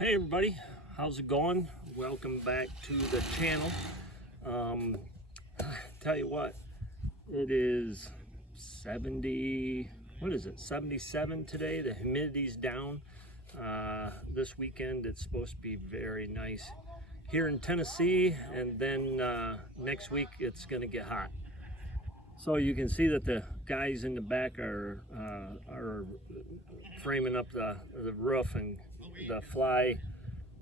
Hey everybody, how's it going? Welcome back to the channel. Tell you what, it is 77 today. The humidity's down. This weekend it's supposed to be very nice here in Tennessee, and then next week it's gonna get hot. So you can see that the guys in the back are framing up the roof and the fly,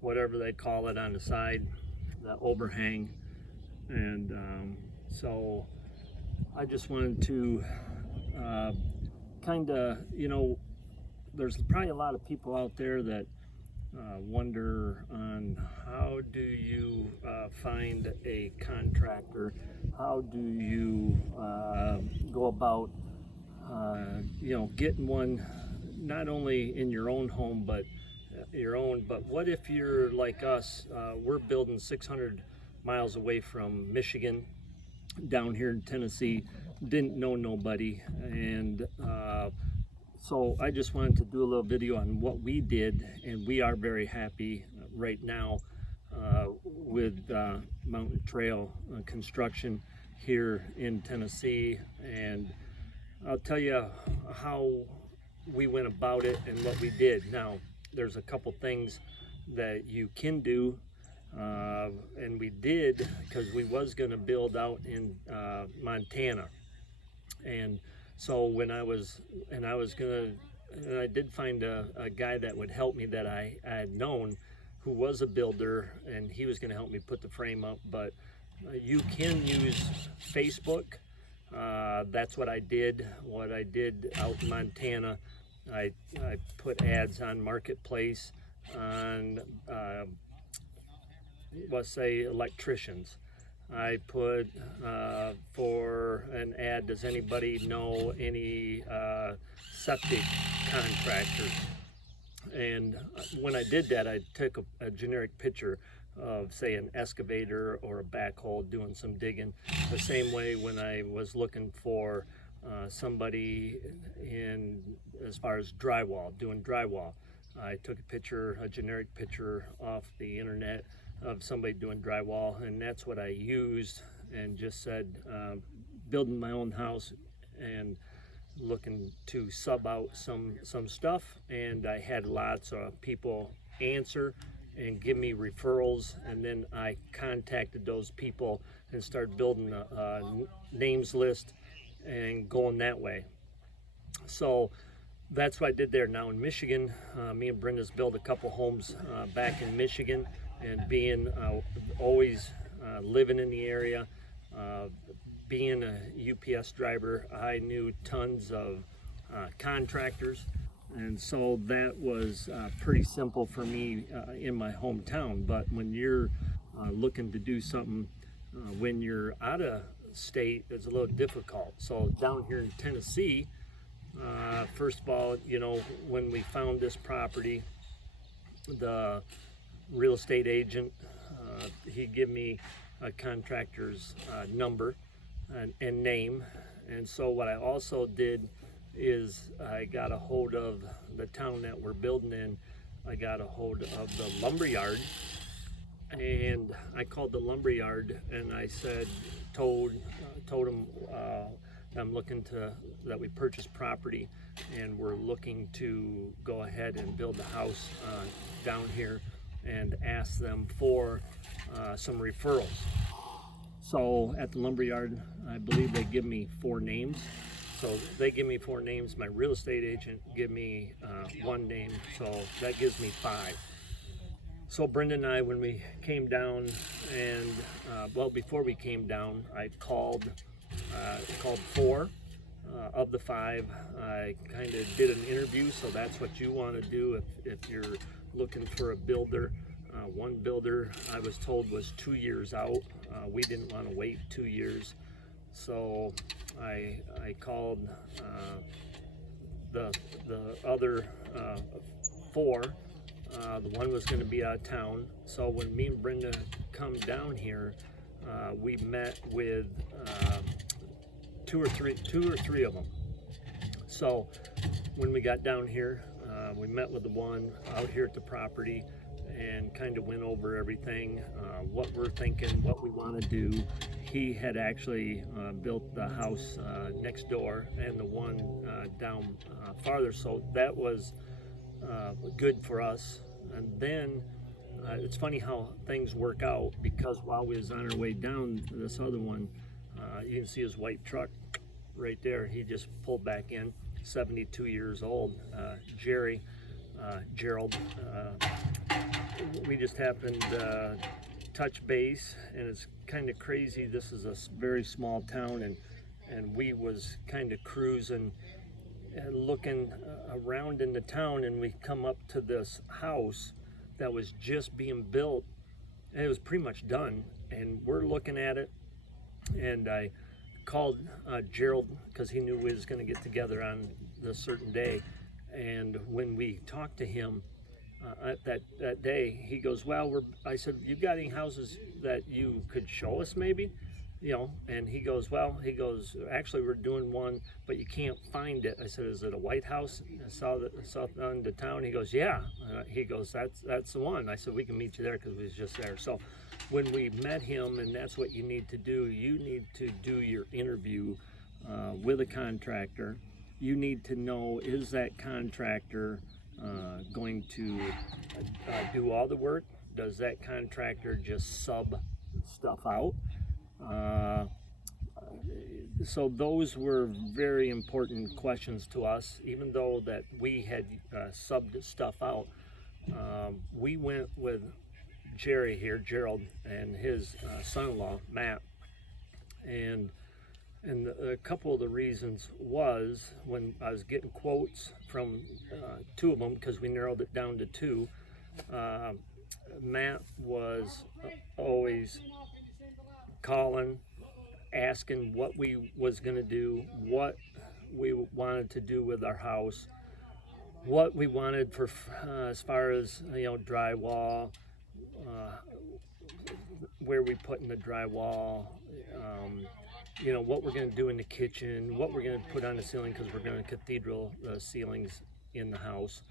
whatever they call it on the side, the overhang. And so I just wanted to kind of, there's probably a lot of people out there that wonder on how do you find a contractor, how do you go about getting one, not only in your own home but what if you're like us? We're building 600 miles away from Michigan, down here in Tennessee, didn't know nobody, and so I just wanted to do a little video on what we did, and we are very happy right now with Mountain Trail construction here in Tennessee. And I'll tell you how we went about it and what we did. Now, there's a couple things that you can do, and we did, because we was going to build out in Montana. And so when I did find a guy that would help me that I had known, who was a builder, and he was going to help me put the frame up. But you can use Facebook. That's what I did. What I did out in Montana, I put ads on Marketplace on let's say electricians. I put for an ad, does anybody know any septic contractors? And when I did that, I took a generic picture of, say, an excavator or a backhoe doing some digging. The same way when I was looking for somebody in, as far as drywall, doing drywall, I took a generic picture off the internet of somebody doing drywall, and that's what I used, and just said building my own house and looking to sub out some stuff. And I had lots of people answer and give me referrals, and then I contacted those people and started building a names list and going that way. So that's what I did there. Now in Michigan, me and Brenda's built a couple homes back in Michigan, and being always living in the area, being a UPS driver, I knew tons of contractors, and so that was pretty simple for me in my hometown. But when you're looking to do something when you're out of state, it's a little difficult. So down here in Tennessee, first of all, when we found this property, the real estate agent, he gave me a contractor's number and name. And so what I also did is I got a hold of the town that we're building in. I got a hold of the lumberyard, and I called the lumberyard, and I told him I'm looking that we purchased property, and we're looking to go ahead and build a house down here, and ask them for some referrals. So at the lumberyard, I believe they give me 4 names. So they give me 4 names. My real estate agent give me 1 name, so that gives me 5. So Brenda and I, when we came down, and before we came down, I called 4 of the 5. I kind of did an interview, so that's what you want to do if you're looking for a builder. One builder I was told was 2 years out. We didn't want to wait 2 years, so I called the other 4. The one was going to be out of town. So when me and Brenda come down here, we met with two or three of them. So when we got down here, we met with the one out here at the property, and kind of went over everything, what we're thinking, what we want to do. He had actually built the house next door and the one down farther, so that was good for us. And then it's funny how things work out, because while we was on our way down this other one, you can see his white truck right there. He just pulled back in, 72 years old. Gerald, we just happened to touch base, and it's kind of crazy. This is a very small town, and we was kind of cruising and looking around in the town, and we come up to this house that was just being built, and it was pretty much done, and we're looking at it. And I called Gerald, because he knew we was going to get together on this certain day. And when we talked to him that day, he goes, well, I said, you got any houses that you could show us maybe? And he goes, actually we're doing one, but you can't find it. I said, is it a White House south end of town? He goes, yeah. He goes, that's the one. I said, we can meet you there, because we was just there. So when we met him, and that's what you need to do, you need to do your interview with a contractor. You need to know, is that contractor going to do all the work? Does that contractor just sub stuff out? So those were very important questions to us. Even though that we had subbed stuff out, we went with Gerald, and his son-in-law, Matt. And a couple of the reasons was, when I was getting quotes from two of them, because we narrowed it down to two, Matt was always calling, asking what we was going to do, what we wanted to do with our house, what we wanted for as far as drywall, where we put in the drywall, what we're going to do in the kitchen, what we're going to put on the ceiling, because we're going to cathedral ceilings in the house.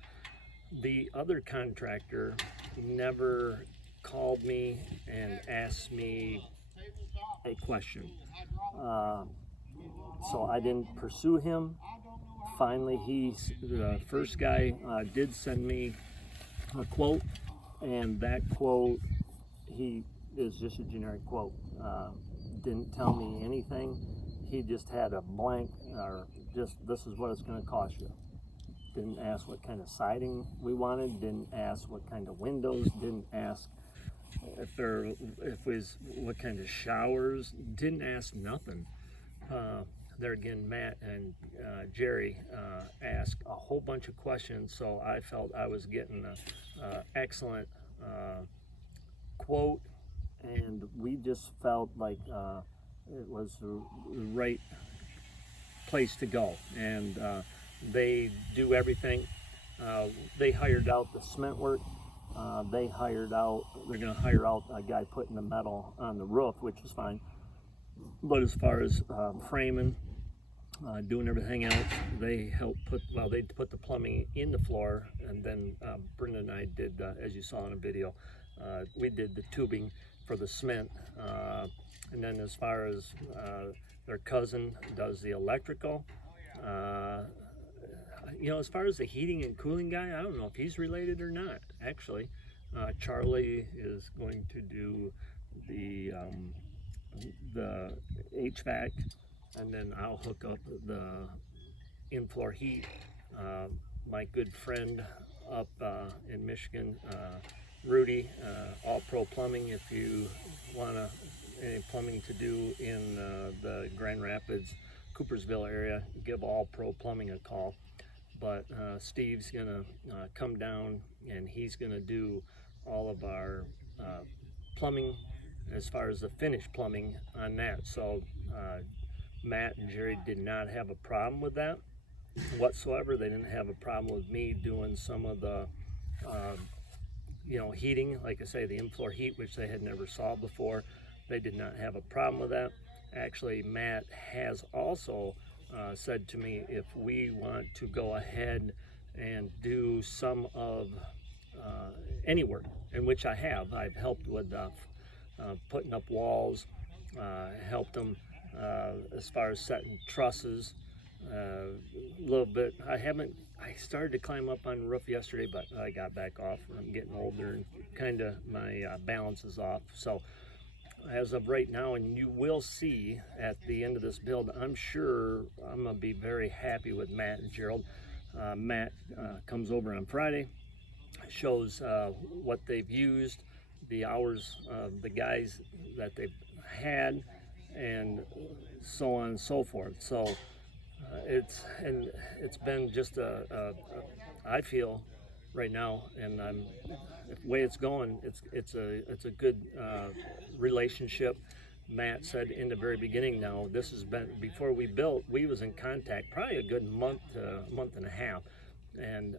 The other contractor never called me and asked me a question, so I didn't pursue him. Finally, the first guy did send me a quote, and that quote, he is just a generic quote. Didn't tell me anything. He just had a blank, or just, this is what it's going to cost you. Didn't ask what kind of siding we wanted, didn't ask what kind of windows, didn't ask what kind of showers, didn't ask nothing. There again, Matt and Jerry asked a whole bunch of questions, so I felt I was getting an excellent quote, and we just felt like it was the right place to go. And they do everything. They hired out the cement work. They're going to hire out a guy putting the metal on the roof, which is fine. But as far as framing, doing everything else, they put the plumbing in the floor, and then Brenda and I did, as you saw in a video, we did the tubing for the cement. And then as far as their cousin does the electrical, as far as the heating and cooling guy, I don't know if he's related or not, actually. Charlie is going to do the HVAC, and then I'll hook up the in-floor heat. My good friend up in Michigan, Rudy, All Pro Plumbing, if you want any plumbing to do in the Grand Rapids, Coopersville area, give All Pro Plumbing a call. But Steve's gonna come down, and he's gonna do all of our plumbing as far as the finished plumbing on that. So Matt and Jerry did not have a problem with that whatsoever. They didn't have a problem with me doing some of the heating, like I say, the in-floor heat, which they had never saw before. They did not have a problem with that. Actually, Matt has also said to me, if we want to go ahead and do some of any work, in which I have. I've helped with putting up walls, helped them as far as setting trusses, a little bit. I started to climb up on the roof yesterday, but I got back off. I'm getting older and kind of my balance is off. So as of right now, and you will see at the end of this build, I'm sure I'm going to be very happy with Matt and Gerald. Matt comes over on Friday, shows what they've used, the hours of the guys that they've had, and so on and so forth. So it's been just I feel right now, and the way it's going, it's a good relationship. Matt said in the very beginning, now this has been, before we built, we was in contact probably a good month to a month and a half, and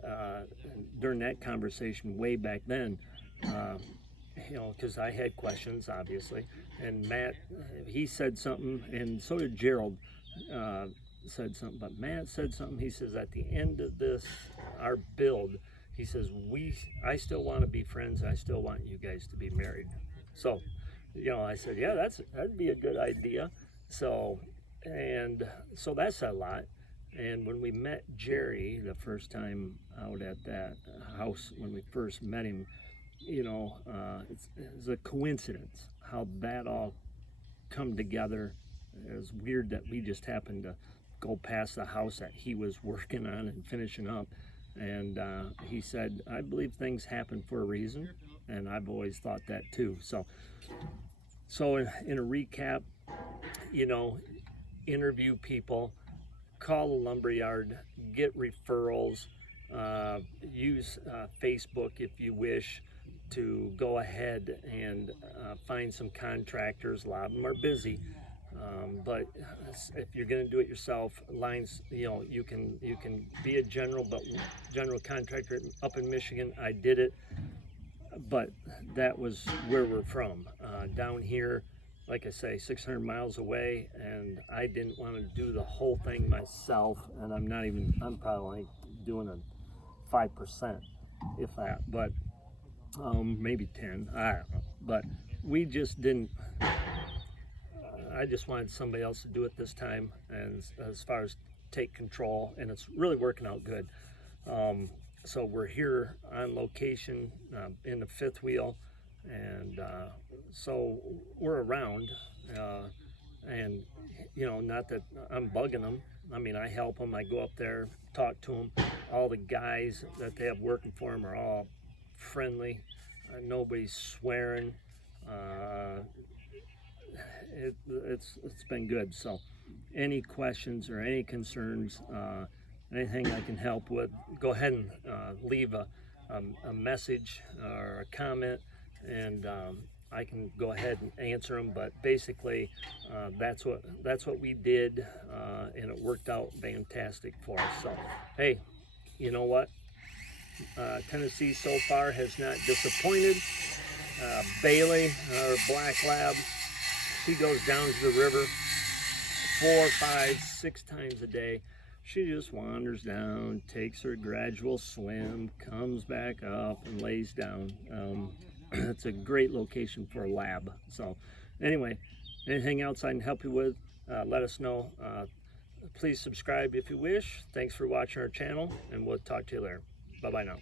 during that conversation way back then, you know, because I had questions obviously, and Matt, he said something, and so did Gerald, said something, but Matt said something. He says at the end of this, our build, he says, I still want to be friends. I still want you guys to be married. So, you know, I said, yeah, that'd be a good idea. So that's a lot. And when we met Jerry the first time out at that house, when we first met him, you know, it's a coincidence how that all come together. It was weird that we just happened to go past the house that he was working on and finishing up, and he said, I believe things happen for a reason, and I've always thought that too. So in a recap, you know, interview people, call the lumberyard, get referrals, use Facebook if you wish to go ahead and find some contractors. A lot of them are busy, but if you're going to do it yourself, lines, you know, you can be a general contractor up in Michigan. I did it, but that was where we're from. Down here, like I say, 600 miles away, and I didn't want to do the whole thing myself, and I'm probably doing a 5%, if that, but maybe 10, I don't know. But we just didn't, I just wanted somebody else to do it this time, and as far as take control, and it's really working out good. So we're here on location in the fifth wheel, and so we're around, and you know, not that I'm bugging them. I mean, I help them. I go up there, talk to them. All the guys that they have working for them are all friendly. Nobody's swearing. It's been good. So any questions or any concerns, anything I can help with, go ahead and leave a message or a comment, and I can go ahead and answer them. But basically, that's what we did, and it worked out fantastic for us. So hey, you know what? Tennessee so far has not disappointed. Bailey, our black lab, she goes down to the river 4, 5, 6 times a day. She just wanders down, takes her gradual swim, comes back up, and lays down. It's a great location for a lab. So anyway, anything else I can help you with, let us know. Please subscribe if you wish. Thanks for watching our channel, and we'll talk to you later. Bye-bye now.